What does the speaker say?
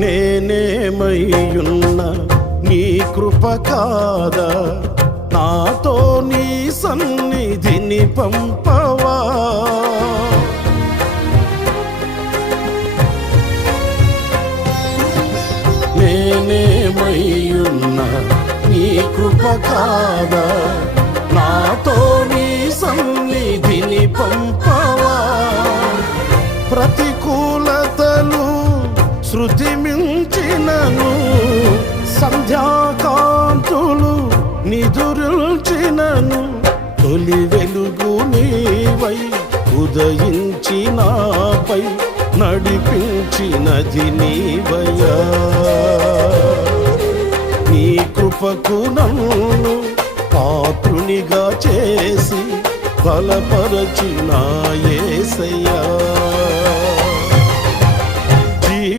నేనేమయ్యున్నా నీ కృప కాదా, నాతో నీ సన్నిధిని పంపవా. నేనేమయ్యున్నా నీ కృప కాదా, నాతో నీ సన్నిధిని పంపవా. ప్రతికూలతలు శృతి మించినను, సంధ్యాకాంతులు నిదురుల్చినను, తొలి వెలుగు నీవై ఉదయించి నాపై నడిపించినది నీవయ్యా. నీ కృపకు నన్ను పాత్రునిగా చేసి బలపరచిన యేసయ్యా.